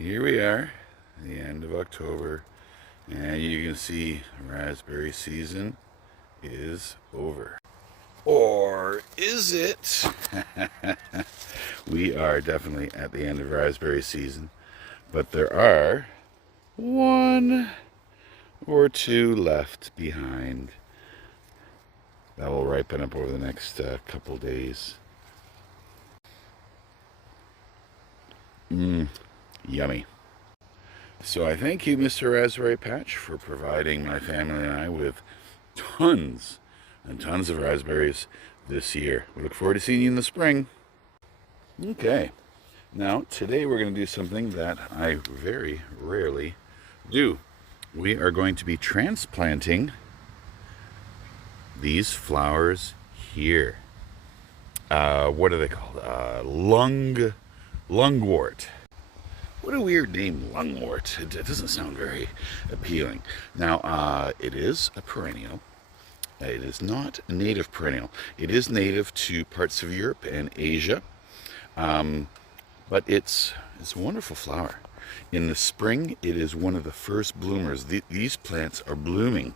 Here we are, the end of October, and you can see raspberry season is over. Or is it? We are definitely at the end of raspberry season, but there are one or two left behind that will ripen up over the next couple days. Yummy. So I thank you, Mr. Raspberry Patch, for providing my family and I with tons and tons of raspberries this year. We look forward to seeing you in the spring. Okay, now today we're going to do something that I very rarely do. We are going to be transplanting these flowers here. What are they called? Lungwort. What a weird name, Lungwort. It doesn't sound very appealing. Now, it is a perennial. It is not a native perennial. It is native to parts of Europe and Asia, but it's a wonderful flower. In the spring, it is one of the first bloomers. These plants are blooming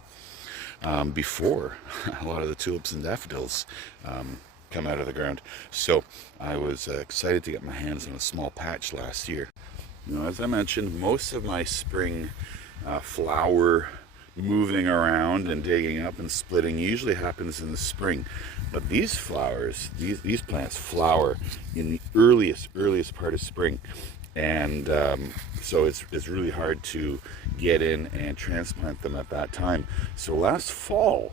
before a lot of the tulips and daffodils come out of the ground. So I was excited to get my hands on a small patch last year. You know, as I mentioned, most of my spring flower moving around and digging up and splitting usually happens in the spring. But these flowers, these plants flower in the earliest part of spring. And so it's really hard to get in and transplant them at that time. So last fall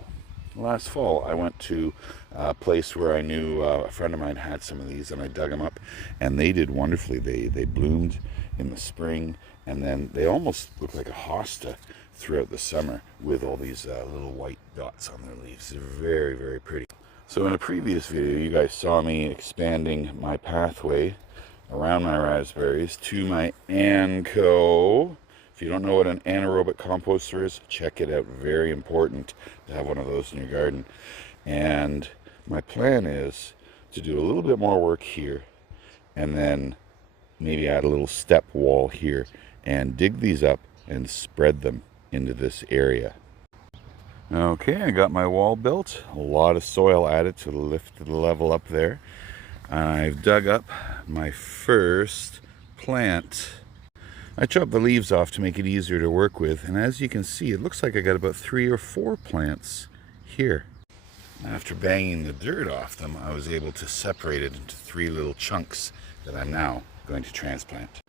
I went to a place where I knew a friend of mine had some of these, and I dug them up, and they did wonderfully. They bloomed in the spring, and then they almost look like a hosta throughout the summer with all these little white dots on their leaves. They're very, very pretty. So in a previous video, you guys saw me expanding my pathway around my raspberries to my Anco. If you don't know what an anaerobic composter is, check it out. Very important to have one of those in your garden. And my plan is to do a little bit more work here, and then maybe add a little step wall here and dig these up and spread them into this area. Okay, I got my wall built. A lot of soil added to lift the level up there. I've dug up my first plant. I chopped the leaves off to make it easier to work with, and as you can see, it looks like I got about 3 or 4 plants here. After banging the dirt off them, I was able to separate it into 3 little chunks that I'm now going to transplant.